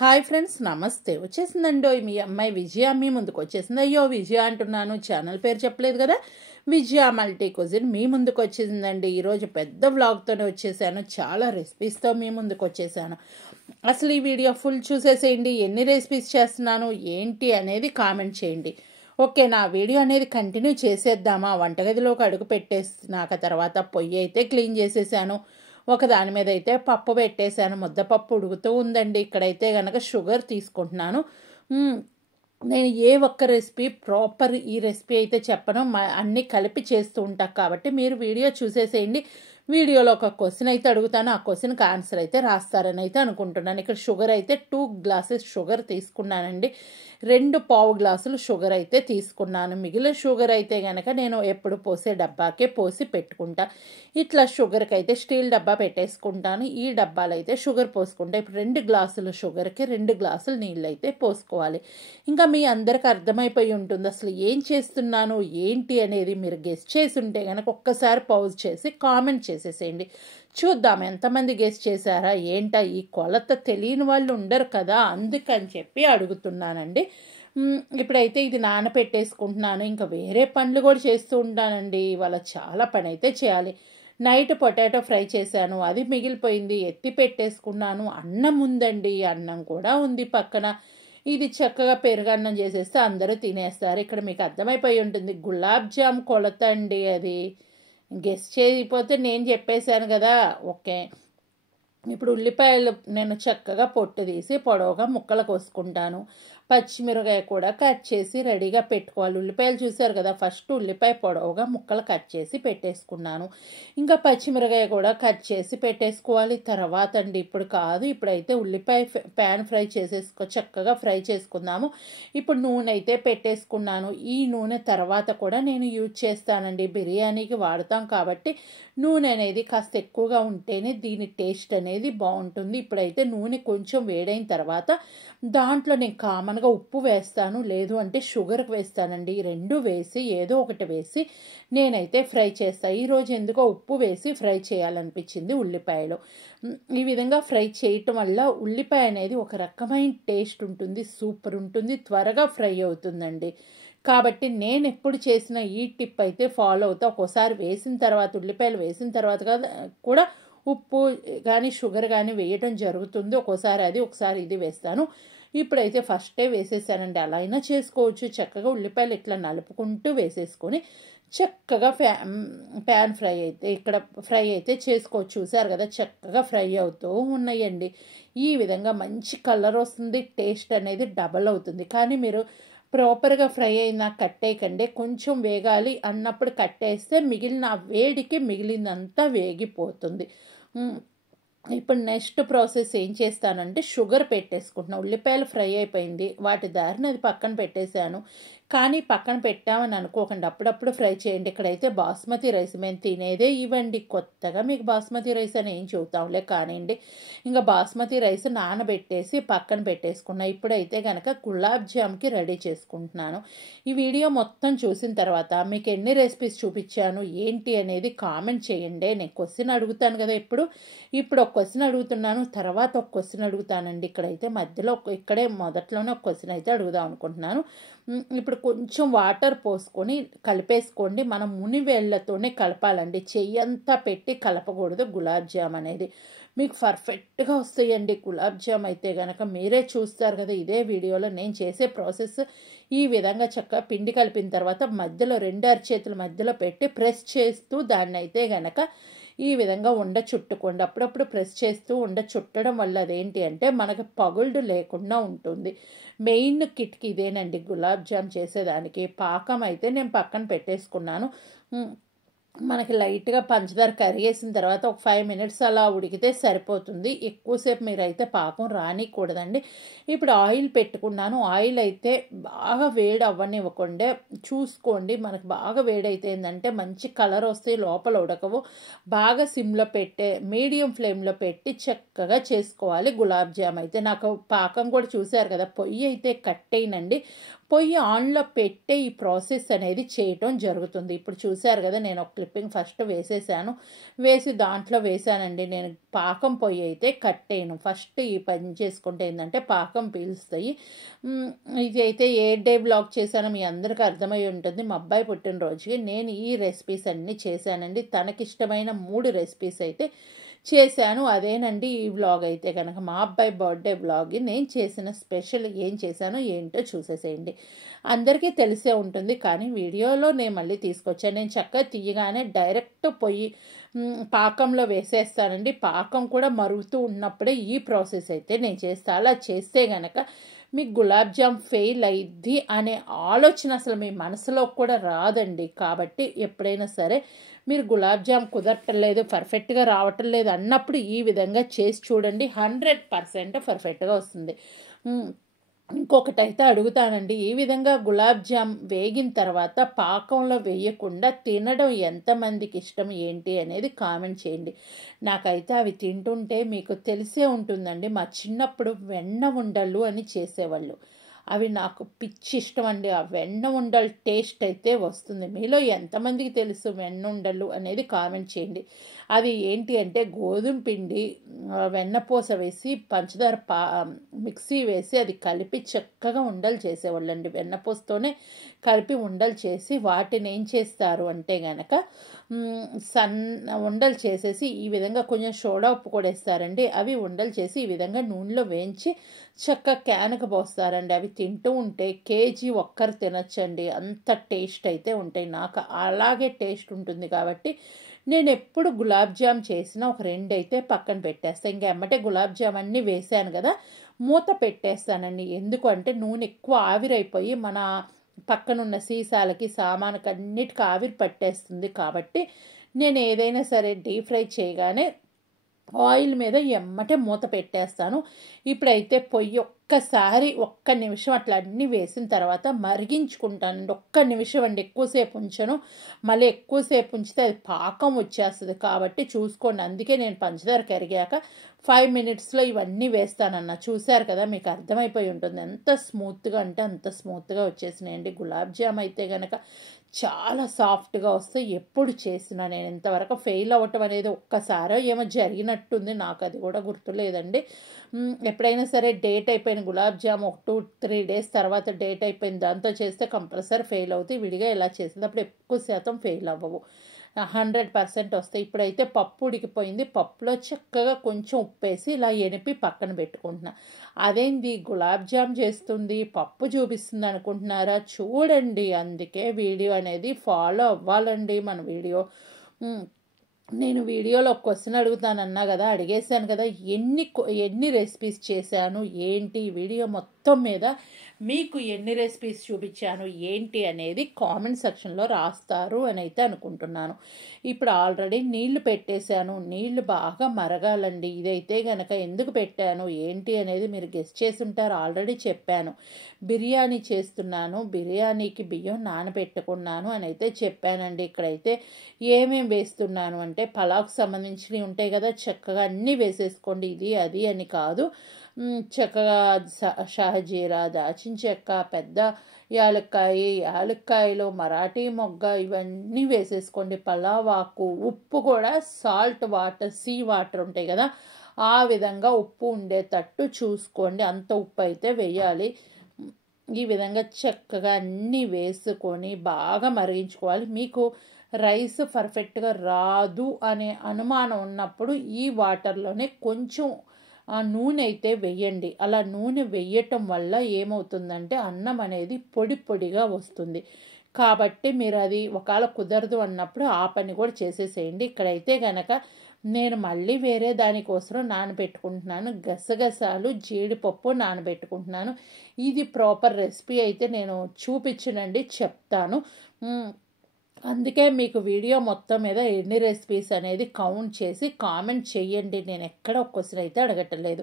Hi friends, నమస్తే. వచ్చేసిందండో మీ అమ్మాయి విజయ మీ ముందుకు వచ్చేసింది. అయ్యో విజయ అంటున్నాను, ఛానల్ పేరు చెప్పలేదు కదా. విజయ మల్టీ కుజిన్ మీ ముందుకు వచ్చేసిందండి. ఈరోజు పెద్ద వ్లాగ్తోనే వచ్చేసాను. చాలా రెసిపీస్తో మీ ముందుకు వచ్చేసాను. అసలు ఈ వీడియో ఫుల్ చూసేసేయండి. ఎన్ని రెసిపీస్ చేస్తున్నాను ఏంటి అనేది కామెంట్ చేయండి. ఓకే, నా వీడియో అనేది కంటిన్యూ చేసేద్దామా. వంటగదిలోకి అడుగు పెట్టేసినాక తర్వాత పొయ్యి అయితే క్లీన్ చేసేసాను. ఒక దాని మీద అయితే పప్పు పెట్టేశాను. ముద్దపప్పు ఉడుకుతూ ఉందండి. ఇక్కడైతే కనుక షుగర్ తీసుకుంటున్నాను. నేను ఏ ఒక్క రెసిపీ ప్రాపర్ ఈ రెసిపీ అయితే చెప్పను, అన్నీ కలిపి చేస్తూ ఉంటాను. కాబట్టి మీరు వీడియో చూసేసేయండి. వీడియోలో ఒక క్వశ్చన్ అయితే అడుగుతాను, ఆ క్వశ్చన్కి ఆన్సర్ అయితే రాస్తారని అయితే అనుకుంటున్నాను. ఇక్కడ షుగర్ అయితే 2 గ్లాసెస్ షుగర్ తీసుకున్నానండి. 2 పావు గ్లాసులు షుగర్ అయితే తీసుకున్నాను. మిగిలిన షుగర్ అయితే కనుక నేను ఎప్పుడు పోసే డబ్బాకే పోసి పెట్టుకుంటా. ఇట్లా షుగర్కి అయితే స్టీల్ డబ్బా పెట్టేసుకుంటాను. ఈ డబ్బాలు అయితే షుగర్ పోసుకుంటా. ఇప్పుడు 2 గ్లాసులు షుగర్కి 2 గ్లాసులు నీళ్ళు అయితే పోసుకోవాలి. ఇంకా మీ అందరికి అర్థమైపోయి ఉంటుంది అసలు ఏం చేస్తున్నాను ఏంటి అనేది. మీరు గెస్ చేసి ఉంటే కనుక ఒక్కసారి పౌజ్ చేసి కామెంట్ చేసేసేయండి. చూద్దాం ఎంతమంది గెస్ చేశారా ఏంటా. ఈ కొలత తెలియని వాళ్ళు ఉండరు కదా, అందుకని చెప్పి అడుగుతున్నానండి. ఇప్పుడైతే ఇది నానపెట్టేసుకుంటున్నాను. ఇంకా వేరే పనులు కూడా చేస్తూ ఉంటానండి. ఇవాళ చాలా పని అయితే చేయాలి. నైట్ పొటాటో ఫ్రై చేశాను, అది మిగిలిపోయింది, ఎత్తి పెట్టేసుకున్నాను. అన్నం ఉందండి, అన్నం కూడా ఉంది పక్కన. ఇది చక్కగా పెరుగన్నం చేసేస్తే అందరూ తినేస్తారు. ఇక్కడ మీకు అర్థమైపోయి ఉంటుంది గులాబ్ జామ్ కొలత అండి. అది గెస్ చేయకపోతే నేను చెప్పేశాను కదా. ఓకే, ఇప్పుడు ఉల్లిపాయలు నేను చక్కగా పొట్టు తీసి పొడవుగా ముక్కలు కోసుకుంటాను. పచ్చిమిరకాయ కూడా కట్ చేసి రెడీగా పెట్టుకోవాలి. ఉల్లిపాయలు చూసారు కదా, ఫస్ట్ ఉల్లిపాయ పొడవుగా ముక్కలు కట్ చేసి పెట్టేసుకున్నాను. ఇంకా పచ్చిమిరకాయ కూడా కట్ చేసి పెట్టేసుకోవాలి. తర్వాత అండి ఇప్పుడు కాదు, ఇప్పుడైతే ఉల్లిపాయ ప్యాన్ ఫ్రై చక్కగా ఫ్రై చేసుకుందాము. ఇప్పుడు నూనె అయితే పెట్టేసుకున్నాను. ఈ నూనె తర్వాత కూడా నేను యూజ్ చేస్తానండి. బిర్యానీకి వాడతాం కాబట్టి నూనె అనేది కాస్త ఎక్కువగా ఉంటేనే దీని టేస్ట్ అనేది బాగుంటుంది. ఇప్పుడైతే నూనె కొంచెం వేడైన తర్వాత దాంట్లో నేను కామన్గా ఉప్పు వేస్తాను, లేదు అంటే షుగర్ వేస్తానండి. ఈ 2 వేసి ఏదో ఒకటి వేసి నేనైతే ఫ్రై చేస్తాను. ఈరోజు ఎందుకో ఉప్పు వేసి ఫ్రై చేయాలనిపించింది ఉల్లిపాయలు. ఈ విధంగా ఫ్రై చేయటం వల్ల ఉల్లిపాయ అనేది ఒక రకమైన టేస్ట్ ఉంటుంది, సూపర్ ఉంటుంది, త్వరగా ఫ్రై అవుతుందండి. కాబట్టి నేను ఎప్పుడు చేసిన ఈ టిప్ అయితే ఫాలో అవుతా. ఒక్కోసారి వేసిన తర్వాత ఉల్లిపాయలు వేసిన తర్వాత కూడా ఉప్పు కానీ షుగర్ కానీ వేయటం జరుగుతుంది. ఒక్కోసారి అది ఒకసారి ఇది వేస్తాను. ఇప్పుడైతే ఫస్టే వేసేసానండి. అలా అయినా చేసుకోవచ్చు. చక్కగా ఉల్లిపాయలు ఇట్లా నలుపుకుంటూ వేసేసుకొని చక్కగా ప్యాన్ ఫ్రై అయితే చేసుకోవచ్చు. చూసారు కదా చక్కగా ఫ్రై అవుతూ ఉన్నాయండి. ఈ విధంగా మంచి కలర్ వస్తుంది, టేస్ట్ అనేది డబల్ అవుతుంది. కానీ మీరు ప్రాపర్గా ఫ్రై అయినా కట్టేయకండి. కొంచెం వేగాలి అన్నప్పుడు కట్టేస్తే మిగిలిన వేడికి మిగిలినంతా వేగిపోతుంది. ఇప్పుడు నెక్స్ట్ ప్రాసెస్ ఏం చేస్తానంటే షుగర్ పెట్టేసుకుంటున్నాను. ఉల్లిపాయలు ఫ్రై అయిపోయింది, వాటి దారిని అది పక్కన పెట్టేశాను. కానీ పక్కన పెట్టామని అనుకోకండి, అప్పుడప్పుడు ఫ్రై చేయండి. ఇక్కడైతే బాస్మతి రైస్ మేము తినేదే ఇవ్వండి. కొత్తగా మీకు బాస్మతి రైస్ అని ఏం చెబుతాంలే కానివ్వండి. ఇంకా బాస్మతి రైస్ నానబెట్టేసి పక్కన పెట్టేసుకున్నా. ఇప్పుడైతే కనుక గులాబ్ జామ్కి రెడీ చేసుకుంటున్నాను. ఈ వీడియో మొత్తం చూసిన తర్వాత మీకు ఎన్ని రెసిపీస్ చూపించాను ఏంటి అనేది కామెంట్ చేయండి. నేను క్వశ్చన్ అడుగుతాను కదా ఇప్పుడు ఒక క్వశ్చన్ అడుగుతున్నాను, తర్వాత ఒక క్వశ్చన్ అడుగుతానండి. ఇక్కడే మొదట్లోనే ఒక క్వశ్చన్ అయితే అడుగుదాం అనుకుంటున్నాను. ఇప్పుడు కొంచెం వాటర్ పోసుకొని కలిపేసుకోండి. మనం మునివేళ్లతోనే కలపాలండి, చెయ్యంతా పెట్టి కలపకూడదు. గులాబ్ జామ్ అనేది మీకు పర్ఫెక్ట్గా వస్తాయండి. గులాబ్ జామ్ అయితే కనుక మీరే చూస్తారు కదా ఇదే వీడియోలో నేను చేసే ప్రాసెస్. ఈ విధంగా చక్కగా పిండి కలిపిన తర్వాత మధ్యలో 2 అరచేతుల మధ్యలో పెట్టి ప్రెస్ చేస్తూ దాన్ని అయితే కనుక ఈ విధంగా చుట్టుకోండి. అప్పుడప్పుడు ప్రెస్ చేస్తూ చుట్టడం వల్ల అదేంటి అంటే మనకు పగుళ్ళు లేకుండా ఉంటుంది. మెయిన్ కిట్కి ఇదేనండి గులాబ్ జామ్ చేసేదానికి. పాకం అయితే నేను పక్కన పెట్టేసుకున్నాను. మనకి లైట్గా పంచదార కరిగేసిన తర్వాత ఒక 5 మినిట్స్ అలా ఉడికితే సరిపోతుంది. ఎక్కువసేపు మీరైతే పాకం రానికూడదండి. ఇప్పుడు ఆయిల్ పెట్టుకున్నాను. ఆయిల్ అయితే బాగా వేడి అవ్వనివ్వకుండా చూసుకోండి. మనకు బాగా వేడైతే ఏంటంటే మంచి కలర్ వస్తే లోపల ఉడకవు. బాగా సిమ్లో మీడియం ఫ్లేమ్లో పెట్టి చక్కగా చేసుకోవాలి గులాబ్ జామ్ అయితే. నాకు పాకం కూడా చూసారు కదా, పొయ్యి అయితే కట్టేయనండి. పొయ్యి ఆన్లో పెట్టే ఈ ప్రాసెస్ అనేది చేయటం జరుగుతుంది. ఇప్పుడు చూశారు కదా, నేను ఒక క్లిప్పింగ్ ఫస్ట్ వేసేసాను. వేసి దాంట్లో వేసానండి. నేను పాకం పొయ్యి అయితే కట్టేయను. ఫస్ట్ ఈ పని చేసుకుంటే ఏంటంటే పాకం పీలుస్తాయి. ఇది అయితే ఏ డే బ్లాగ్ చేశానో మీ అందరికీ అర్థమై ఉంటుంది. మా అబ్బాయి పుట్టినరోజుకి నేను ఈ రెసిపీస్ అన్నీ చేశానండి. తనకిష్టమైన 3 రెసిపీస్ అయితే చేశాను. అదేనండి ఈ వ్లాగ్ అయితే కనుక మా అబ్బాయి బర్త్డే వ్లాగ్. నేను చేసిన స్పెషల్ ఏం చేశానో ఏంటో చూసేసేయండి. అందరికీ తెలిసే ఉంటుంది, కానీ వీడియోలో నేను మళ్ళీ తీసుకొచ్చాను. నేను చక్కగా తీయగానే డైరెక్ట్ పొయ్యి పాకంలో వేసేస్తానండి. పాకం కూడా మరుగుతూ ఉన్నప్పుడే ఈ ప్రాసెస్ అయితే నేను చేస్తాను. అలా చేస్తే గనక మీకు గులాబ్ జామ్ ఫెయిల్ అయ్యిద్ది అనే ఆలోచన అసలు మీ మనసులో కూడా రాదండి. కాబట్టి ఎప్పుడైనా సరే మీరు గులాబ్ జామ్ కుదరట్లేదు, పర్ఫెక్ట్గా రావటం లేదు అన్నప్పుడు ఈ విధంగా చేసి చూడండి. 100% పర్ఫెక్ట్గా వస్తుంది. ఇంకొకటైతే అడుగుతానండి, ఈ విధంగా గులాబ్ జామ్ వేగిన తర్వాత పాకంలో వేయకుండా తినడం ఎంతమందికి ఇష్టం ఏంటి అనేది కామెంట్ చేయండి. నాకైతే అవి తింటుంటే మీకు తెలిసే ఉంటుందండి, మా చిన్నప్పుడు వెన్న ఉండలు అని చేసేవాళ్ళు. అవి నాకు పిచ్చి ఇష్టం అండి. ఆ వెన్న ఉండలు టేస్ట్ అయితే వస్తుంది. మీలో ఎంతమందికి తెలుసు వెన్న ఉండలు అనేది కామెంట్ చేయండి. అవి ఏంటి అంటే గోధుమ పిండి, వెన్నపూస వేసి పంచదార మిక్సీ వేసి అది కలిపి చక్కగా ఉండలు చేసేవాళ్ళండి. వెన్నపూసతోనే కలిపి ఉండలు చేసి వాటిని ఏం చేస్తారు అంటే గనక ఉండలు చేసేసి ఈ విధంగా కొంచెం సోడా ఉప్పు కూడా వేస్తారండి. అవి ఉండలు చేసి ఈ విధంగా నూనెలో వేయించి చక్కగా క్యాన్కి పోస్తారండి. అవి తింటూ ఉంటే కేజీ ఒక్కరు తినచ్చండి, అంత టేస్ట్ అయితే ఉంటాయి. నాకు అలాగే టేస్ట్ ఉంటుంది. కాబట్టి నేను ఎప్పుడు గులాబ్ జామ్ చేసినా ఒక 2 అయితే పక్కన పెట్టేస్తాను. ఇంకా ఎమ్మటే గులాబ్ జామ్ అన్నీ వేసాను కదా, మూత పెట్టేస్తానండి. ఎందుకంటే నూనె ఎక్కువ ఆవిరైపోయి మన పక్కనున్న సీసాలకి సామానుకి అన్నిటికీ ఆవిరి పట్టేస్తుంది. కాబట్టి నేను ఏదైనా సరే డీప్ ఫ్రై చేయగానే ఆయిల్ మీద ఎమ్మటే మూత పెట్టేస్తాను. ఇప్పుడైతే పొయ్యి ఒక్క నిమిషం అట్లా అన్నీ వేసిన తర్వాత మరిగించుకుంటానండి. ఒక్క నిమిషం అండి, ఎక్కువసేపు ఉంచను. మళ్ళీ ఎక్కువసేపు ఉంచితే అది పాకం వచ్చేస్తుంది. కాబట్టి చూసుకోండి. అందుకే నేను పంచదార కరిగాక 5 మినిట్స్లో ఇవన్నీ వేస్తానన్న. చూశారు కదా, మీకు అర్థమైపోయి ఉంటుంది ఎంత స్మూత్గా అంటే అంత స్మూత్గా వచ్చేసినాయండి. గులాబ్ జామ్ అయితే కనుక చాలా సాఫ్ట్గా వస్తాయి. ఎప్పుడు చేసినా నేను ఇంతవరకు ఫెయిల్ అవ్వటం అనేది ఒక్కసారో ఏమో జరిగినట్టుంది, నాకు అది కూడా గుర్తులేదండి. ఎప్పుడైనా సరే డేట్ అయిపోయిన గులాబ్ జామ్ ఒక 2-3 డేస్ తర్వాత డేట్ అయిపోయింది దాంతో చేస్తే కంపల్సరీ ఫెయిల్ అవుతాయి. విడిగా ఇలా చేసినప్పుడు ఎక్కువ శాతం ఫెయిల్ అవ్వవు, 100% వస్తాయి. ఇప్పుడైతే పప్పు ఉడికిపోయింది. పప్పులో చక్కగా కొంచెం ఉప్పేసి ఇలా ఎనిపి పక్కన పెట్టుకుంటున్నా. అదేంది గులాబ్ జామ్ చేస్తుంది పప్పు చూపిస్తుంది అనుకుంటున్నారా? చూడండి, అందుకే వీడియో అనేది ఫాలో అవ్వాలండి మన వీడియో. నేను వీడియోలో ఒక క్వశ్చన్ అడుగుతానన్నా కదా, అడిగేశాను కదా, ఎన్ని రెసిపీస్ చేశాను ఏంటి, వీడియో మొత్తం మీద మీకు ఎన్ని రెసిపీస్ చూపించాను ఏంటి అనేది కామెంట్ సెక్షన్లో రాస్తారు అని అయితే అనుకుంటున్నాను. ఇప్పుడు ఆల్రెడీ నీళ్లు పెట్టేశాను. నీళ్లు బాగా మరగాలండి. ఇదైతే గనక ఎందుకు పెట్టాను ఏంటి అనేది మీరు గెస్ చేసి ఉంటారు. ఆల్రెడీ చెప్పాను, బిర్యానీ చేస్తున్నాను, బిర్యానీకి బియ్యం నానబెట్టుకున్నాను అని అయితే చెప్పానండి. ఇక్కడైతే ఏమేమి వేస్తున్నాను అంటే పలావ్కి సంబంధించినవి ఉంటాయి కదా, చక్కగా అన్నీ వేసేసుకోండి. ఇది అది అని కాదు, చక్కగా షాజీరా, దాచిన చెక్క, పెద్ద యాలక్కాయలు, మరాఠీ మొగ్గ ఇవన్నీ వేసేసుకోండి. పలావ్ ఆకు, ఉప్పు కూడా సాల్ట్ వాటర్, సీ వాటర్ ఉంటాయి కదా, ఆ విధంగా ఉప్పు ఉండేటట్టు చూసుకోండి. అంత ఉప్పు అయితే వేయాలి. ఈ విధంగా చక్కగా అన్నీ వేసుకొని బాగా మరిగించుకోవాలి. మీకు రైస్ పర్ఫెక్ట్గా రాదు అనే అనుమానం ఉన్నప్పుడు ఈ వాటర్లోనే కొంచెం నూనె అయితే వెయ్యండి. అలా నూనె వెయ్యటం వల్ల ఏమవుతుందంటే అన్నం అనేది పొడి పొడిగా వస్తుంది. కాబట్టి మీరు అది ఒకవేళ కుదరదు అన్నప్పుడు ఆ పని కూడా చేసేసేయండి. ఇక్కడైతే గనక నేను మళ్ళీ వేరే దానికోసం నానబెట్టుకుంటున్నాను. గసగసాలు, జీడిపప్పు నానబెట్టుకుంటున్నాను. ఇది ప్రాపర్ రెసిపీ అయితే నేను చూపించనండి, చెప్తాను. అందుకే మీకు వీడియో మొత్తం మీద ఎన్ని రెసిపీస్ అనేది కౌంట్ చేసి కామెంట్ చేయండి. నేను ఎక్కడ ఒక క్వశ్చన్ అయితే అడగట్లేదు.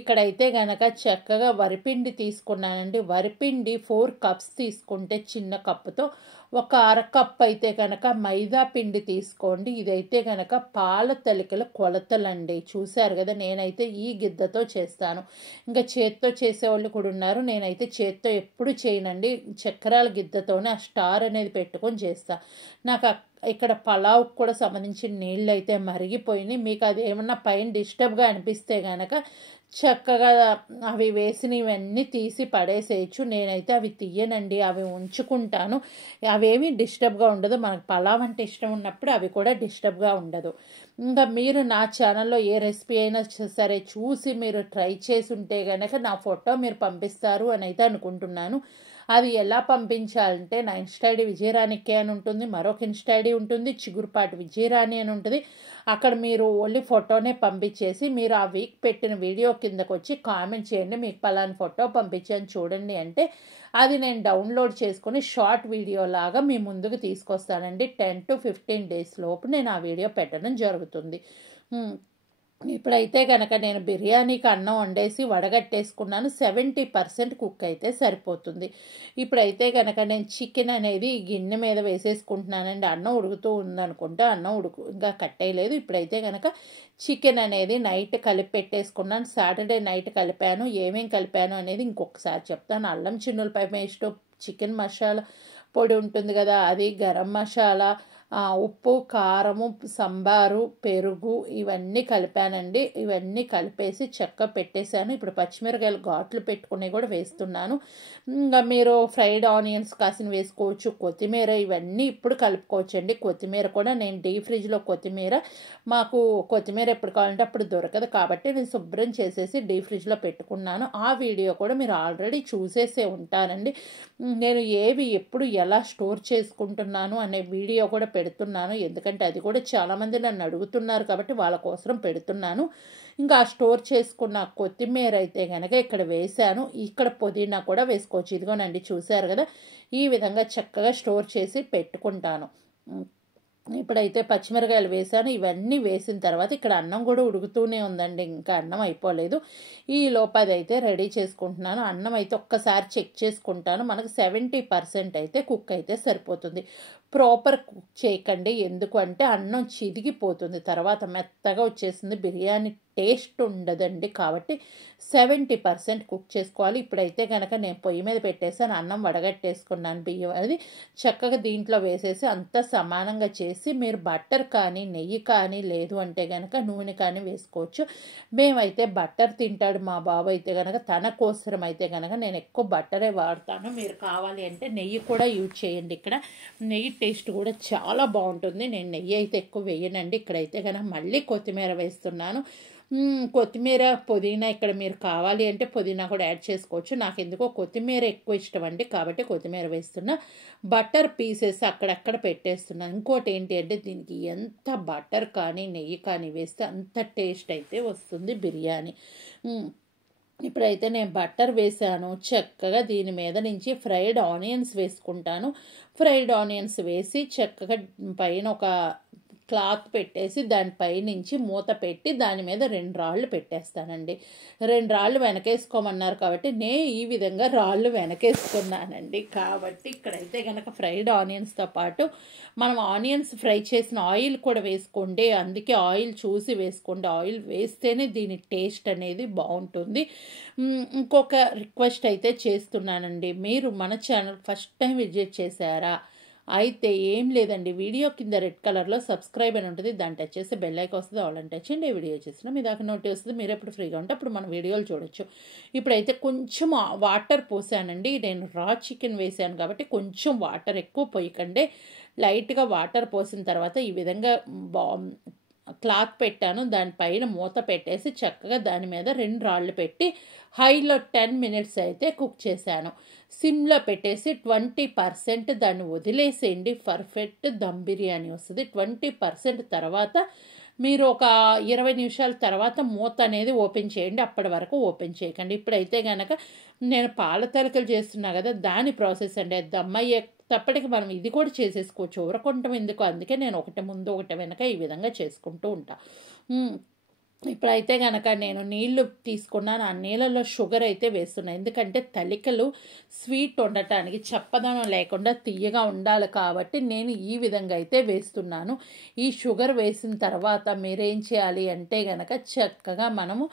ఇక్కడైతే గనక చక్కగా వరిపిండి తీసుకున్నానండి. వరిపిండి 4 కప్స్ తీసుకుంటే చిన్న కప్పుతో ఒక అరకప్పు అయితే కనుక మైదా పిండి తీసుకోండి. ఇదైతే కనుక పాల తలికల కొలతలండి. చూశారు కదా, నేనైతే ఈ గిద్దతో చేస్తాను. ఇంకా చేత్తో చేసేవాళ్ళు కూడా ఉన్నారు. నేనైతే చేత్తో ఎప్పుడు చేయనండి, చక్రాల గిద్దతోనే ఆ స్టార్ అనేది పెట్టుకొని చేస్తా. నాకు ఇక్కడ పలావ్ కూడా సంబంధించిన నీళ్ళు అయితే మరిగిపోయినాయి. మీకు అది ఏమన్నా పైన డిస్టర్బ్గా అనిపిస్తే కనుక చక్కగా అవి వేసినవన్నీ తీసి పడేసేయచ్చు. నేనైతే అవి తీయనండి, అవి ఉంచుకుంటాను. అవేమీ డిస్టర్బ్గా ఉండదు. మనకు పలావ్ అంటే ఇష్టం ఉన్నప్పుడు అవి కూడా డిస్టర్బ్గా ఉండదు. ఇంకా మీరు నా ఛానల్లో ఏ రెసిపీ అయినా సరే చూసి మీరు ట్రై చేసి ఉంటే కనుక నా ఫోటో మీరు పంపిస్తారు అని అయితే అనుకుంటున్నాను. అది ఎలా పంపించాలంటే నా ఇన్స్టా ఐడి విజయరాణికే అని ఉంటుంది, మరొక ఇన్స్టా ఐడి ఉంటుంది చిగురుపాటి విజయరాణి అని ఉంటుంది. అక్కడ మీరు ఓన్లీ ఫోటోనే పంపించేసి మీరు ఆ వీక్ పెట్టిన వీడియో కిందకు వచ్చి కామెంట్ చేయండి, మీకు పలానా ఫోటో పంపించాను చూడండి అంటే అది నేను డౌన్లోడ్ చేసుకొని షార్ట్ వీడియో లాగా మీ ముందుకు తీసుకొస్తానండి. 10 to 15 days లోపు నేను ఆ వీడియో పెట్టడం జరుగుతుంది. ఇప్పుడైతే కనుక నేను బిర్యానీకి అన్నం వండేసి వడగట్టేసుకున్నాను. 70% కుక్ అయితే సరిపోతుంది. ఇప్పుడైతే కనుక నేను చికెన్ అనేది గిన్నె మీద వేసేసుకుంటున్నానండి. అన్నం ఉడుకుతూ ఉందనుకుంటే అన్నం ఇంకా కట్టేయలేదు. ఇప్పుడైతే కనుక చికెన్ అనేది నైట్ కలిపి పెట్టేసుకున్నాను. సాటర్డే నైట్ కలిపాను. ఏమేం కలిపాను అనేది ఇంకొకసారి చెప్తాను. అల్లం చిన్నులపై పేస్ట్, చికెన్ మసాలా పొడి ఉంటుంది కదా అది, గరం మసాలా, ఉప్పు, కారము, సంబారు, పెరుగు ఇవన్నీ కలిపానండి. ఇవన్నీ కలిపేసి చక్కగా పెట్టేశాను. ఇప్పుడు పచ్చిమిరకాయలు ఘాట్లు పెట్టుకుని కూడా వేస్తున్నాను. ఇంకా మీరు ఫ్రైడ్ ఆనియన్స్ కాసిన వేసుకోవచ్చు, కొత్తిమీర ఇవన్నీ ఇప్పుడు కలుపుకోవచ్చండి. కొత్తిమీర కూడా నేను డీప్ ఫ్రిడ్జ్లో మాకు కొత్తిమీర ఎప్పుడు కావాలంటే అప్పుడు దొరకదు కాబట్టి నేను శుభ్రం చేసేసి డీప్ ఫ్రిడ్జ్లో పెట్టుకున్నాను. ఆ వీడియో కూడా మీరు ఆల్రెడీ చూసేసే ఉంటారండి. నేను ఏవి ఎప్పుడు ఎలా స్టోర్ చేసుకుంటున్నాను అనే వీడియో కూడా పెడుతున్నాను. ఎందుకంటే అది కూడా చాలామంది నన్ను అడుగుతున్నారు కాబట్టి వాళ్ళ కోసం పెడుతున్నాను. ఇంకా స్టోర్ చేసుకున్న కొత్తిమీర అయితే కనుక ఇక్కడ వేసాను. ఇక్కడ పుదీనా కూడా వేసుకోవచ్చు. ఇదిగోనండి, చూశారు కదా, ఈ విధంగా చక్కగా స్టోర్ చేసి పెట్టుకుంటాను. ఇప్పుడైతే పచ్చిమిరకాయలు వేసాను. ఇవన్నీ వేసిన తర్వాత ఇక్కడ అన్నం కూడా ఉడుకుతూనే ఉందండి, ఇంకా అన్నం అయిపోలేదు. ఈ లోపది అయితే రెడీ చేసుకుంటున్నాను. అన్నం అయితే ఒక్కసారి చెక్ చేసుకుంటాను. మనకు 70% అయితే కుక్ అయితే సరిపోతుంది. ప్రాపర్ కుక్ చేయకండి, ఎందుకు అంటే అన్నం చిదిగిపోతుంది, తర్వాత మెత్తగా వచ్చేసింది, బిర్యానీ టేస్ట్ ఉండదండి. కాబట్టి 70% కుక్ చేసుకోవాలి. ఇప్పుడైతే కనుక నేను పొయ్యి మీద పెట్టేసాను. అన్నం వడగట్టేసుకున్నాను. బియ్యం అది చక్కగా దీంట్లో వేసేసి అంతా సమానంగా చేసి మీరు బటర్ కానీ నెయ్యి కానీ లేదు అంటే కనుక నూనె కానీ వేసుకోవచ్చు. మేమైతే బటర్ తింటాడు మా బాబు అయితే కనుక, తన కోసరం అయితే కనుక నేను ఎక్కువ బటరే వాడతాను. మీరు కావాలి అంటే నెయ్యి కూడా యూజ్ చేయండి. ఇక్కడ నెయ్యి టేస్ట్ కూడా చాలా బాగుంటుంది. నేను నెయ్యి అయితే ఎక్కువ వేయనండి. ఇక్కడైతే కనుక మళ్ళీ కొత్తిమీర వేస్తున్నాను. కొత్తిమీర, పుదీనా ఇక్కడ మీరు కావాలి అంటే పుదీనా కూడా యాడ్ చేసుకోవచ్చు. నాకు ఎందుకో కొత్తిమీర ఎక్కువ ఇష్టం అండి, కాబట్టి కొత్తిమీర వేస్తున్నా. బటర్ పీసెస్ అక్కడక్కడ పెట్టేస్తున్నాను. ఇంకోటి ఏంటి అంటే దీనికి ఎంత బటర్ కానీ నెయ్యి కానీ వేస్తే అంత టేస్ట్ అయితే వస్తుంది బిర్యానీ. ఇప్పుడైతే నేను బటర్ వేసాను. చక్కగా దీని మీద నుంచి ఫ్రైడ్ ఆనియన్స్ వేసుకుంటాను. ఫ్రైడ్ ఆనియన్స్ వేసి చక్కగా పైన ఒక క్లాత్ పెట్టేసి దానిపై నుంచి మూత పెట్టి దాని మీద 2 రాళ్ళు పెట్టేస్తానండి. 2 రాళ్ళు వెనకేసుకోమన్నారు కాబట్టి నేను ఈ విధంగా రాళ్ళు వెనకేసుకున్నానండి. కాబట్టి ఇక్కడైతే కనుక ఫ్రైడ్ ఆనియన్స్తో పాటు మనం ఆనియన్స్ ఫ్రై చేసిన ఆయిల్ కూడా వేసుకోండి. అందుకే ఆయిల్ చూసి వేసుకోండి. ఆయిల్ వేస్తేనే దీని టేస్ట్ అనేది బాగుంటుంది. ఇంకొక రిక్వెస్ట్ అయితే చేస్తున్నానండి, మీరు మన ఛానల్ ఫస్ట్ టైం విజిట్ చేశారా అయితే ఏం లేదండి, వీడియో కింద రెడ్ కలర్లో సబ్స్క్రైబ్ అని ఉంటుంది, దాన్ని టచ్ చేసి బెల్ ఐకాన్ వస్తుంది, వాళ్ళని టచ్ చేయండి. వీడియో చేసినా మీ దాకా నోటి వస్తుంది. మీరు ఎప్పుడు ఫ్రీగా ఉంటే అప్పుడు మన వీడియోలు చూడొచ్చు. ఇప్పుడైతే కొంచెం వాటర్ పోసానండి. నేను రా చికెన్ వేసాను కాబట్టి కొంచెం వాటర్ ఎక్కువ పోయకండి. లైట్గా వాటర్ పోసిన తర్వాత ఈ విధంగా క్లాత్ పెట్టాను. దానిపైన మూత పెట్టేసి చక్కగా దాని మీద 2 రాళ్ళు పెట్టి హైలో 10 minutes అయితే కుక్ చేశాను. సిమ్లో పెట్టేసి 20% దాన్ని వదిలేసేయండి. పర్ఫెక్ట్ దమ్ బిర్యానీ వస్తుంది. 20% తర్వాత మీరు ఒక 20 నిమిషాల తర్వాత మూత అనేది ఓపెన్ చేయండి. అప్పటి వరకు ఓపెన్ చేయకండి. ఇప్పుడైతే కనుక నేను పాల తలకలు చేస్తున్నా కదా, దాని ప్రాసెస్ అండి. అది దమ్ అయ్యేటప్పటికి మనం ఇది కూడా చేసేసుకోవచ్చు. ఊరకొంటాం ఎందుకు, అందుకే నేను ఒకటి ముందు ఒకటి వెనక ఈ విధంగా చేసుకుంటూ ఉంటా. ఇప్పుడైతే గనక నేను నీళ్లు తీసుకున్నాను. ఆ నీళ్ళలో షుగర్ అయితే వేస్తున్నాను. ఎందుకంటే తలికలు స్వీట్ ఉండటానికి చప్పదనం లేకుండా తియ్యగా ఉండాలి కాబట్టి నేను ఈ విధంగా అయితే వేస్తున్నాను. ఈ షుగర్ వేసిన తర్వాత మీరేం చేయాలి అంటే గనక చక్కగా మనము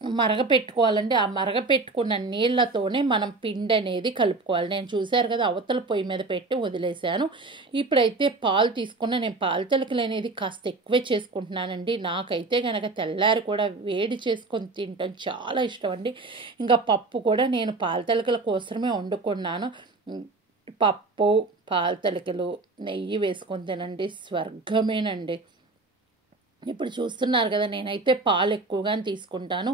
మరగపెట్టుకోవాలండి. ఆ మరగపెట్టుకున్న నీళ్ళతోనే మనం పిండి అనేది కలుపుకోవాలి. నేను చూశారు కదా, అవతల పొయ్యి మీద పెట్టి వదిలేశాను. ఇప్పుడైతే పాలు తీసుకున్న నేను పాలు తలకలు అనేది కాస్త ఎక్కువే చేసుకుంటున్నానండి. నాకైతే కనుక తెల్లారి కూడా వేడి చేసుకొని తినటం చాలా ఇష్టం అండి. ఇంకా పప్పు కూడా నేను పాలు తలకల కోసమే వండుకున్నాను. పప్పు, పాలు తలకలు, నెయ్యి వేసుకొని తినండి, స్వర్గమేనండి. ఇప్పుడు చూస్తున్నారు కదా, నేనైతే పాలు ఎక్కువగానే తీసుకుంటాను.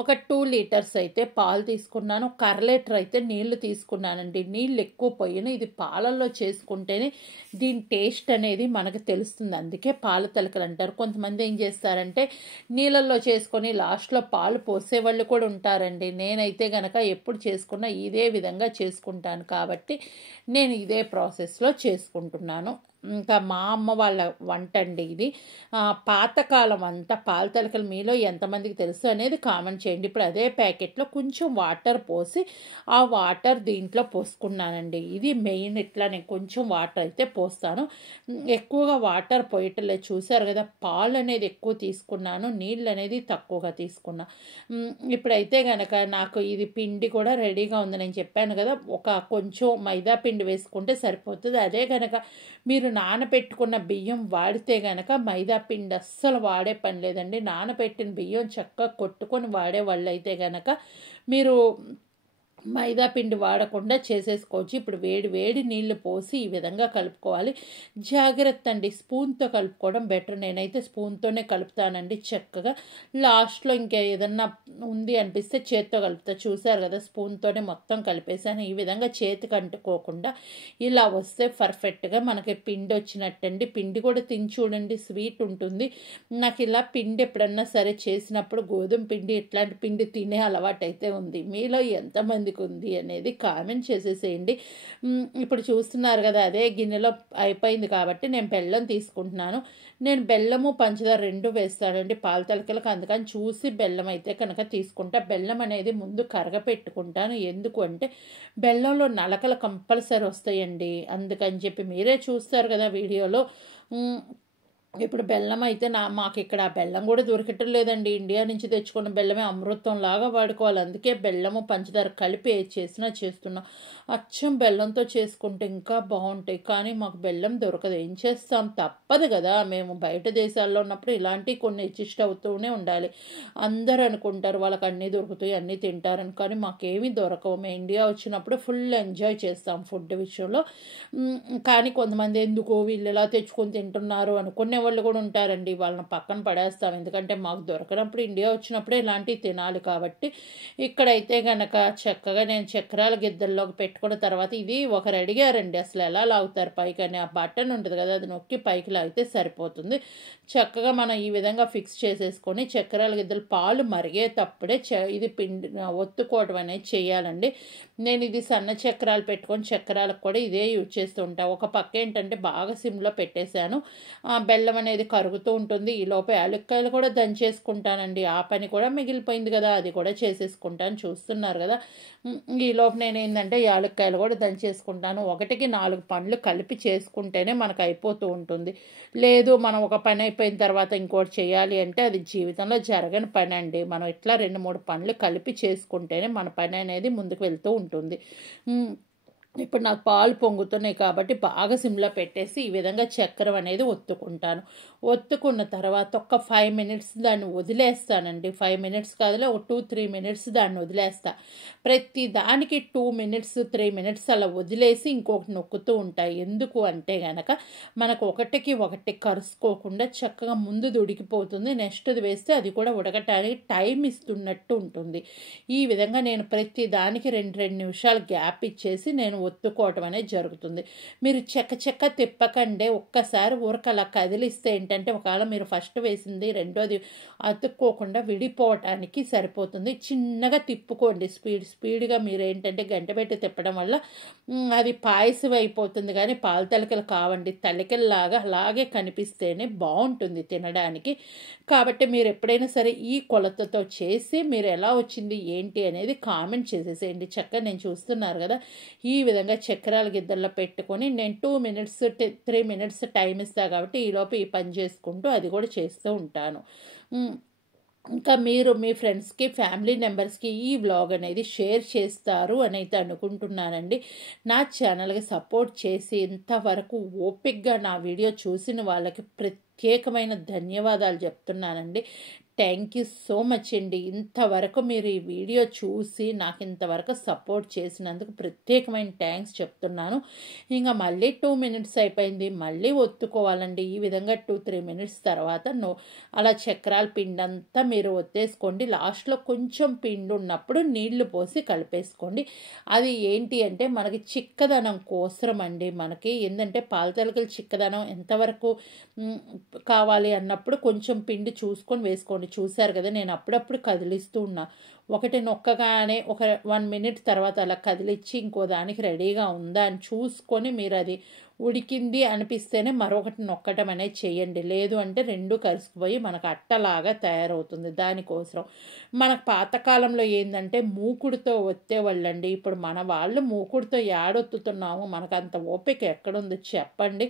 ఒక 2 లీటర్స్ అయితే పాలు తీసుకున్నాను. 1/2 లీటర్ అయితే నీళ్లు తీసుకున్నానండి. నీళ్ళు ఎక్కువ పోయిన ఇది పాలల్లో చేసుకుంటేనే దీని టేస్ట్ అనేది మనకు తెలుస్తుంది. అందుకే పాల తలకలు అంటారు. కొంతమంది ఏం చేస్తారంటే నీళ్ళల్లో చేసుకొని లాస్ట్లో పాలు పోసేవాళ్ళు కూడా ఉంటారండి. నేనైతే గనక ఎప్పుడు చేసుకున్నా ఇదే విధంగా చేసుకుంటాను కాబట్టి నేను ఇదే ప్రాసెస్లో చేసుకుంటున్నాను. ఇంకా మా అమ్మ వాళ్ళ వంట అండి ఇది. పాతకాలం అంతా పాల తలకలు మీలో ఎంతమందికి తెలుసు అనేది కామెంట్ చేయండి. ఇప్పుడు అదే ప్యాకెట్లో కొంచెం వాటర్ పోసి ఆ వాటర్ దీంట్లో పోసుకున్నానండి. ఇది మెయిన్. ఇట్లా నేను కొంచెం వాటర్ అయితే పోస్తాను. ఎక్కువగా వాటర్ పోయటలే. చూసారు కదా, పాలు అనేది ఎక్కువ తీసుకున్నాను, నీళ్ళు అనేది తక్కువగా తీసుకున్నా. ఇప్పుడైతే కనుక నాకు ఇది పిండి కూడా రెడీగా ఉంది. నేను చెప్పాను కదా, ఒక కొంచెం మైదా పిండి వేసుకుంటే సరిపోతుంది. అదే కనుక మీరు నానబెట్టుకున్న బియ్యం వాడితే గనక మైదా పిండి అస్సలు వాడే పని లేదండి. నానబెట్టిన బియ్యం చక్కగా కొట్టుకొని వాడే వాళ్ళు అయితే గనక మీరు మైదా పిండి వాడకుండా చేసేసుకోవచ్చు. ఇప్పుడు వేడి వేడి నీళ్లు పోసి ఈ విధంగా కలుపుకోవాలి. జాగ్రత్త అండి, స్పూన్తో కలుపుకోవడం బెటర్. నేనైతే స్పూన్తోనే కలుపుతానండి చక్కగా. లాస్ట్లో ఇంకా ఏదన్నా ఉంది అనిపిస్తే చేత్తో కలుపుతా. చూసారు కదా, స్పూన్తోనే మొత్తం కలిపేసాను. ఈ విధంగా చేతికి అంటుకోకుండా ఇలా వస్తే పర్ఫెక్ట్గా మనకి పిండి వచ్చినట్టండి. పిండి కూడా తిని చూడండి, స్వీట్ ఉంటుంది. నాకు ఇలా పిండి ఎప్పుడన్నా సరే చేసినప్పుడు గోధుమ పిండి ఇట్లాంటి పిండి తినే అలవాటు అయితే ఉంది. మీలో ఎంతమంది ఉంది అనేది కామెంట్ చేసేసేయండి. ఇప్పుడు చూస్తున్నారు కదా, అదే గిన్నెలో అయిపోయింది కాబట్టి నేను బెల్లం తీసుకుంటున్నాను. నేను బెల్లము పంచదార 2 వేస్తానండి పాల తలకలకు. అందుకని చూసి బెల్లం అయితే కనుక తీసుకుంటా. బెల్లం అనేది ముందు కరగపెట్టుకుంటాను. ఎందుకు అంటే బెల్లంలో నలకలు కంపల్సరీ వస్తాయండి. అందుకని చెప్పి మీరే చూస్తారు కదా వీడియోలో. ఇప్పుడు బెల్లం అయితే మాకు ఇక్కడ ఆ బెల్లం కూడా దొరకటం లేదండి. ఇండియా నుంచి తెచ్చుకున్న బెల్లమే అమృతం లాగా వాడుకోవాలి. అందుకే బెల్లము పంచదార కలిపి ఏది చేసినా చేస్తున్నాం. అచ్చం బెల్లంతో చేసుకుంటే ఇంకా బాగుంటాయి, కానీ మాకు బెల్లం దొరకదు. ఏం చేస్తాం, తప్పదు కదా. మేము బయట దేశాల్లో ఉన్నప్పుడు ఇలాంటివి కొన్ని అడ్జస్ట్ అవుతూనే ఉండాలి. అందరూ అనుకుంటారు వాళ్ళకి అన్నీ దొరుకుతాయి, అన్నీ తింటారని, కానీ మాకేమీ దొరకవు. మేము ఇండియా వచ్చినప్పుడు ఫుల్ ఎంజాయ్ చేస్తాం ఫుడ్ విషయంలో. కానీ కొంతమంది ఎందుకు వీళ్ళు ఎలా తెచ్చుకొని తింటున్నారు అనుకునే వాళ్ళు కూడా ఉంటారండి. వాళ్ళని పక్కన పడేస్తాం. ఎందుకంటే మాకు దొరకనప్పుడు ఇండియా వచ్చినప్పుడే ఇలాంటివి తినాలి కాబట్టి. ఇక్కడైతే గనక చక్కగా నేను చక్రాల గిద్దల్లోకి పెట్టుకున్న తర్వాత ఇది ఒకరు అడిగారండి, అసలు ఎలా లాగుతారు పైకి అని. ఆ బటన్ ఉంటుంది కదా, అది నొక్కి పైకి లాగితే సరిపోతుంది. చక్కగా మనం ఈ విధంగా ఫిక్స్ చేసేసుకొని చక్రాల గిద్దలు పాలు మరిగేటప్పుడే ఇది పిండి ఒత్తుకోవడం అనేది చేయాలండి. నేను ఇది సన్న చక్రాలు పెట్టుకొని చక్రాలకు కూడా ఇదే యూజ్ చేస్తూ ఉంటాను. ఒక పక్క ఏంటంటే బాగా సిమ్లో పెట్టేశాను. బెల్లం అనేది కరుగుతూ ఉంటుంది. ఈ లోపల యాలక్కాయలు కూడా దంచేసుకుంటానండి. ఆ పని కూడా మిగిలిపోయింది కదా, అది కూడా చేసేసుకుంటాను. చూస్తున్నారు కదా, ఈ లోపు నేను ఏంటంటే యాలక్కాయలు కూడా దంచేసుకుంటాను. 1కి 4 పనులు కలిపి చేసుకుంటేనే మనకు అయిపోతూ ఉంటుంది. లేదు మనం ఒక పని అయిపోయిన తర్వాత ఇంకోటి చేయాలి అంటే అది జీవితంలో జరగని పని అండి. మనం ఇట్లా 2-3 పనులు కలిపి చేసుకుంటేనే మన పని అనేది ముందుకు వెళ్తూ ఉంటుంది. ఇప్పుడు నాకు పాలు పొంగుతున్నాయి కాబట్టి బాగా సిమ్లో పెట్టేసి ఈ విధంగా చక్కెర అనేది ఒత్తుకుంటాను. ఒత్తుకున్న తర్వాత ఒక 5 మినిట్స్ దాన్ని వదిలేస్తానండి. 5 మినిట్స్ కాదులే, ఒక 2-3 మినిట్స్ దాన్ని వదిలేస్తా. ప్రతి దానికి 2 మినిట్స్ 3 మినిట్స్ అలా వదిలేసి ఇంకొకటి నొక్కుతూ ఉంటాయి. ఎందుకు అంటే గనక మనకు ఒకటికి ఒకటి కరుసుకోకుండా చక్కగా ముందు ఉడికిపోతుంది. నెక్స్ట్ది వేస్తే అది కూడా ఉడకటానికి టైం ఇస్తున్నట్టు ఉంటుంది. ఈ విధంగా నేను ప్రతి దానికి 2 నిమిషాలు గ్యాప్ ఇచ్చేసి నేను ఒత్తుకోవటం అనేది జరుగుతుంది. మీరు చెక్క తిప్పకండే ఒక్కసారి ఊరక అలా కదిలిస్తే ఏంటంటే ఒకవేళ మీరు ఫస్ట్ వేసింది రెండోది అతుక్కోకుండా విడిపోవటానికి సరిపోతుంది. చిన్నగా తిప్పుకోండి, స్పీడ్గా మీరు ఏంటంటే గంట పెట్టి తిప్పడం వల్ల అది పాయసం అయిపోతుంది కానీ పాల తలికలు కావండి. తలికల్లాగా అలాగే కనిపిస్తేనే బాగుంటుంది తినడానికి. కాబట్టి మీరు ఎప్పుడైనా సరే ఈ కొలతతో చేసి మీరు ఎలా వచ్చింది ఏంటి అనేది కామెంట్ చేసేసేయండి. చక్కగా నేను చూస్తున్నారు కదా, ఈ విధంగా చక్రాల గిద్దల్లో పెట్టుకొని నేను 2 మినిట్స్ 3 మినిట్స్ టైం ఇస్తా కాబట్టి ఈలోపు ఈ పని చేసుకుంటూ అది కూడా చేస్తూ ఉంటాను. ఇంకా మీరు మీ ఫ్రెండ్స్కి ఫ్యామిలీ మెంబర్స్కి ఈ వ్లాగ్ అనేది షేర్ చేస్తారు అని అయితే అనుకుంటున్నానండి. నా ఛానల్కి సపోర్ట్ చేసి ఇంతవరకు ఓపిక్గా నా వీడియో చూసిన వాళ్ళకి ప్రత్యేకమైన ధన్యవాదాలు చెప్తున్నానండి. థ్యాంక్ యూ సో మచ్ అండి. ఇంతవరకు మీరు ఈ వీడియో చూసి నాకు ఇంతవరకు సపోర్ట్ చేసినందుకు ప్రత్యేకమైన థ్యాంక్స్ చెప్తున్నాను. ఇంకా మళ్ళీ 2 మినిట్స్ అయిపోయింది, మళ్ళీ ఒత్తుకోవాలండి. ఈ విధంగా 2-3 మినిట్స్ తర్వాత అలా చక్రాల పిండి అంతా మీరు ఒత్తేసుకోండి. లాస్ట్లో కొంచెం పిండి ఉన్నప్పుడు నీళ్లు పోసి కలిపేసుకోండి. అది ఏంటి అంటే మనకి చిక్కదనం కోసరం అండి. మనకి ఏంటంటే పాల తలికలు చిక్కదనం ఎంతవరకు కావాలి అన్నప్పుడు కొంచెం పిండి చూసుకొని వేసుకోండి. చూశారు కదా, నేను అప్పుడప్పుడు కదిలిస్తూ ఉన్నా. ఒకటి నొక్కగానే ఒక 1 మినిట్ తర్వాత అలా కదిలిచ్చి ఇంకో దానికి రెడీగా ఉందా అని చూసుకొని మీరు అది ఉడికింది అనిపిస్తేనే మరొకటి నొక్కటం అనేది చేయండి. లేదు అంటే రెండు కలుసుకుపోయి మనకు అట్టలాగా తయారవుతుంది. దానికోసం మనకు పాతకాలంలో ఏంటంటే మూకుడుతో ఒత్తేవాళ్ళండి. ఇప్పుడు మన వాళ్ళు మూకుడుతో ఏడొత్తుతున్నాము, మనకు అంత ఓపిక ఎక్కడుంది చెప్పండి.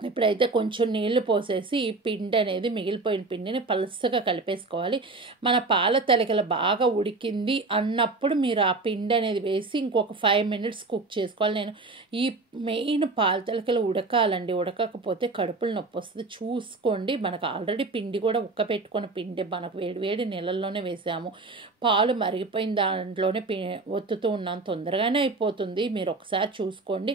ఇప్పుడైతే కొంచెం నీళ్లు పోసేసి ఈ పిండి అనేది మిగిలిపోయిన పిండిని పలుసగా కలిపేసుకోవాలి. మన పాల తలికలు బాగా ఉడికింది అన్నప్పుడు మీరు ఆ పిండి అనేది వేసి ఇంకొక 5 మినిట్స్ కుక్ చేసుకోవాలి. నేను ఈ మెయిన్ పాల తలికలు ఉడకాలండి, ఉడకకపోతే కడుపులు నొప్పి వస్తుంది. చూసుకోండి, మనకు ఆల్రెడీ పిండి కూడా ఉక్కపెట్టుకున్న పిండి మనకు వేడి నీళ్ళల్లోనే వేసాము. పాలు మరిగిపోయిన దాంట్లోనే ఒత్తుతూ ఉన్నాను, తొందరగానే అయిపోతుంది. మీరు ఒకసారి చూసుకోండి.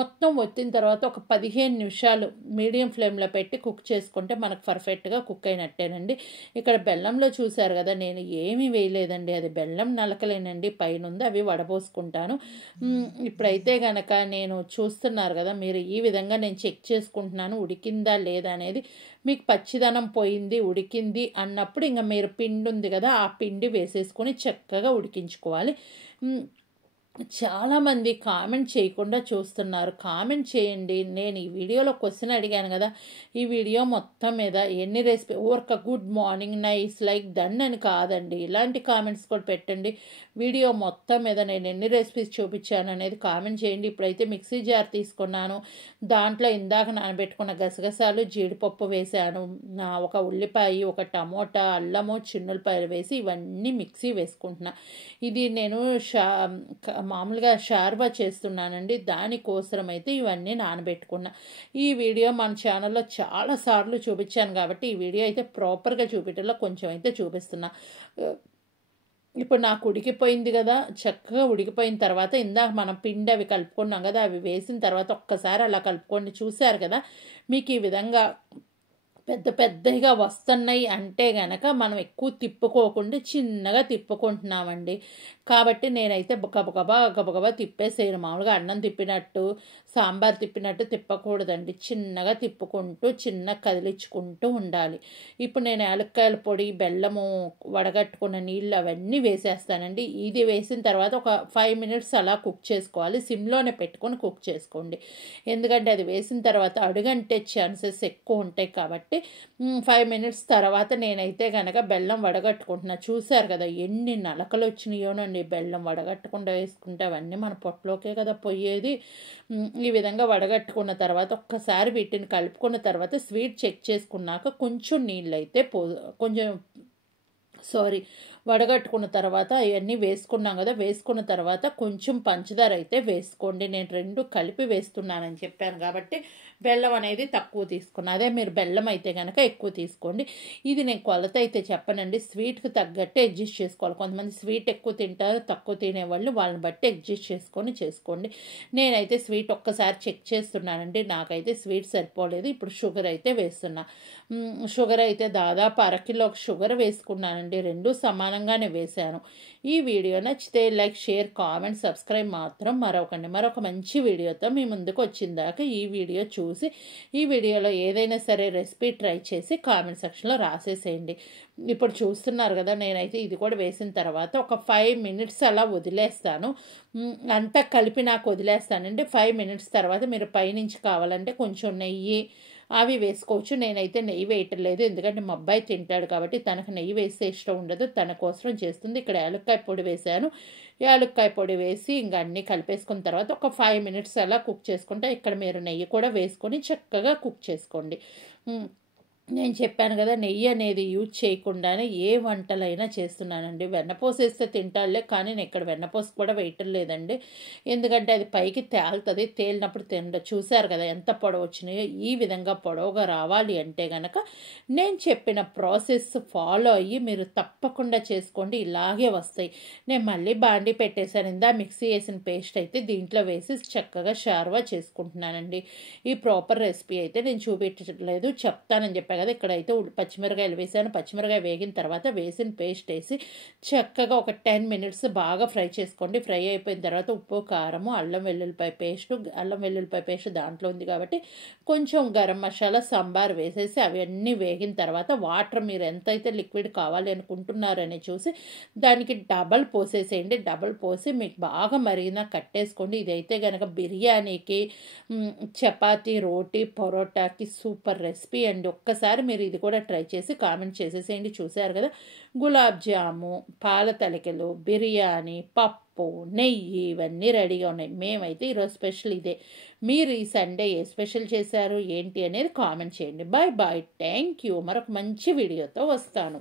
మొత్తం ఒత్తిన తర్వాత ఒక 15 నిమిషాలు మీడియం ఫ్లేమ్లో పెట్టి కుక్ చేసుకుంటే మనకు పర్ఫెక్ట్గా కుక్ అయినట్టేనండి. ఇక్కడ బెల్లంలో చూశారు కదా, నేను ఏమీ వేయలేదండి, అది బెల్లం నలకలేనండి పైన ఉంది, అవి వడబోసుకుంటాను. ఇప్పుడైతే గనక నేను చూస్తున్నారు కదా, మీరు ఈ విధంగా నేను చెక్ చేసుకుంటున్నాను ఉడికిందా లేదా అనేది. మీకు పచ్చిదనం పోయింది ఉడికింది అన్నప్పుడు ఇంకా మీరు పిండి ఉంది కదా, ఆ పిండి వేసేసుకొని చక్కగా ఉడికించుకోవాలి. చాలామంది కామెంట్ చేయకుండా చూస్తున్నారు, కామెంట్ చేయండి. నేను ఈ వీడియోలో క్వశ్చన్ అడిగాను కదా, ఈ వీడియో మొత్తం మీద ఎన్ని రెసిపీ ఊరక good morning nice like done అని కాదండి, ఇలాంటి కామెంట్స్ కూడా పెట్టండి. వీడియో మొత్తం మీద నేను ఎన్ని రెసిపీస్ చూపించాను అనేది కామెంట్ చేయండి. ఇప్పుడైతే మిక్సీ జార్ తీసుకున్నాను, దాంట్లో ఇందాక నానబెట్టుకున్న గసగసాలు జీడిపప్పు వేసాను, ఒక ఉల్లిపాయ, ఒక టమోటా, అల్లము, చిన్నులపాయలు వేసి ఇవన్నీ మిక్సీ వేసుకుంటున్నా. ఇది నేను మామూలుగా షార్బా చేస్తున్నానండి, దానికోసం అయితే ఇవన్నీ నానబెట్టుకున్నా. ఈ వీడియో మన ఛానల్లో చాలాసార్లు చూపించాను కాబట్టి ఈ వీడియో అయితే ప్రాపర్గా చూపించడంలో కొంచెం అయితే చూపిస్తున్నా. ఇప్పుడు నాకు ఉడికిపోయింది కదా, చక్కగా ఉడికిపోయిన తర్వాత ఇందాక మనం పిండి అవి కలుపుకున్నాం కదా, అవి వేసిన తర్వాత ఒక్కసారి అలా కలుపుకోండి. చూశారు కదా, మీకు ఈ విధంగా పెద్దగా వస్తున్నాయి అంటే గనక మనం ఎక్కువ తిప్పుకోకుండా చిన్నగా తిప్పుకుంటున్నామండి. కాబట్టి నేనైతే గబగబా తిప్పేసేయను. మామూలుగా అన్నం తిప్పినట్టు సాంబార్ తిప్పినట్టు తిప్పకూడదండి, చిన్నగా తిప్పుకుంటూ చిన్నగా కదిలించుకుంటూ ఉండాలి. ఇప్పుడు నేను యాలక్కాయల పొడి, బెల్లము, వడగట్టుకున్న నీళ్ళు అవన్నీ వేసేస్తానండి. ఇది వేసిన తర్వాత ఒక 5 మినిట్స్ అలా కుక్ చేసుకోవాలి. సిమ్లోనే పెట్టుకొని కుక్ చేసుకోండి, ఎందుకంటే అది వేసిన తర్వాత అడుగంటే ఛాన్సెస్ ఎక్కువ ఉంటాయి. కాబట్టి 5 మినిట్స్ తర్వాత నేనైతే కనుక బెల్లం వడగట్టుకుంటున్నా. చూశారు కదా ఎన్ని నలకలు వచ్చినాయోనండి. బెల్లం వడగట్టకుండా వేసుకుంటే అవన్నీ మన పొట్టలోకే కదా పోయేది. ఈ విధంగా వడగట్టుకున్న తర్వాత ఒక్కసారి వీటిని కలుపుకున్న తర్వాత స్వీట్ చెక్ చేసుకున్నాక కొంచెం నీళ్ళు అయితే వడగట్టుకున్న తర్వాత అవన్నీ వేసుకున్నాం కదా, వేసుకున్న తర్వాత కొంచెం పంచదార అయితే వేసుకోండి. నేను రెండు కలిపి వేస్తున్నానని చెప్పాను కాబట్టి బెల్లం అనేది తక్కువ తీసుకున్నా. అదే మీరు బెల్లం అయితే కనుక ఎక్కువ తీసుకోండి. ఇది నేను కొలత అయితే చెప్పనండి, స్వీట్కి తగ్గట్టు అడ్జస్ట్ చేసుకోవాలి. కొంతమంది స్వీట్ ఎక్కువ తింటారు, తక్కువ తినేవాళ్ళు, వాళ్ళని బట్టి అడ్జస్ట్ చేసుకోండి. నేనైతే స్వీట్ ఒక్కసారి చెక్ చేస్తున్నానండి, నాకైతే స్వీట్ సరిపోలేదు. ఇప్పుడు షుగర్ అయితే వేస్తున్నా. షుగర్ అయితే దాదాపు 1 కిలో షుగర్ వేసుకున్నానండి. రెండు సమానంగా సమానంగానే వేశాను. ఈ వీడియో నచ్చితే లైక్, షేర్, కామెంట్, సబ్స్క్రైబ్ మాత్రం మరొకండి. మరొక మంచి వీడియోతో మీ ముందుకు వచ్చిందాక ఈ వీడియో చూసి ఈ వీడియోలో ఏదైనా సరే రెసిపీ ట్రై చేసి కామెంట్ సెక్షన్లో రాసేసేయండి. ఇప్పుడు చూస్తున్నారు కదా, నేనైతే ఇది కూడా వేసిన తర్వాత ఒక 5 మినిట్స్ అలా వదిలేస్తాను. అంతా కలిపి నాకు వదిలేస్తానండి. 5 మినిట్స్ తర్వాత మీరు పైనుంచి కావాలంటే కొంచెం నెయ్యి అవి వేసుకోవచ్చు. నేనైతే నెయ్యి వేయటం లేదు, ఎందుకంటే మా అబ్బాయి తింటాడు కాబట్టి తనకు నెయ్యి వేస్తే ఇష్టం ఉండదు, తన కోసం చేస్తుంది. ఇక్కడ యాలక్కాయ పొడి వేశాను. యాలక్కాయ పొడి వేసి ఇంకా అన్నీ కలిపేసుకున్న తర్వాత ఒక 5 మినిట్స్ అలా కుక్ చేసుకుంటే ఇక్కడ మీరు నెయ్యి కూడా వేసుకొని చక్కగా కుక్ చేసుకోండి. నేను చెప్పాను కదా, నెయ్యి అనేది యూజ్ చేయకుండానే ఏ వంటలైనా చేస్తున్నానండి. వెన్నపోసేస్తే తింటాడులే, కానీ నేను ఇక్కడ వెన్నపోస కూడా వేయటం లేదండి, ఎందుకంటే అది పైకి తేలుతుంది. తేలినప్పుడు చూశారు కదా ఎంత పొడవు వచ్చినాయో. ఈ విధంగా పొడవుగా రావాలి అంటే కనుక నేను చెప్పిన ప్రాసెస్ ఫాలో అయ్యి మీరు తప్పకుండా చేసుకోండి, ఇలాగే వస్తాయి. నేను మళ్ళీ బాండి పెట్టేశాను. ఇందా మిక్సీ వేసిన పేస్ట్ అయితే దీంట్లో వేసి చక్కగా షార్వా చేసుకుంటున్నానండి. ఈ ప్రాపర్ రెసిపీ అయితే నేను చూపించట్లేదు, చెప్తానని చెప్పాను కదా. ఇక్కడైతే పచ్చిమిరకాయలు వేసాను. పచ్చిమిరకాయ వేగిన తర్వాత వేసిన పేస్ట్ వేసి చక్కగా ఒక 10 మినిట్స్ బాగా ఫ్రై చేసుకోండి. ఫ్రై అయిపోయిన తర్వాత ఉప్పు, కారము, అల్లం వెల్లుల్లిపాయ పేస్ట్ దాంట్లో ఉంది కాబట్టి కొంచెం గరం మసాలా, సాంబార్ వేసేసి అవన్నీ వేగిన తర్వాత వాటర్ మీరు ఎంతైతే లిక్విడ్ కావాలి అనుకుంటున్నారని చూసి దానికి డబల్ పోసేసేయండి. డబల్ పోసి మీకు బాగా మరిగినా కట్టేసుకోండి. ఇదైతే కనుక బిర్యానీకి, చపాతీ, రోటీ, పరోటాకి సూపర్ రెసిపీ అండి. ఒక్కసారి మీరు ఇది కూడా ట్రై చేసి కామెంట్ చేసేసేయండి. చూశారు కదా, గులాబ్ జాము, పాల తలికలు, బిర్యానీ, పప్పు, నెయ్యి ఇవన్నీ రెడీగా ఉన్నాయి. మేమైతే ఈరోజు స్పెషల్ ఇదే. మీరు ఈ సండే ఏ స్పెషల్ చేశారు ఏంటి అనేది కామెంట్ చేయండి. Bye bye, thank you. మరొక మంచి వీడియోతో వస్తాను.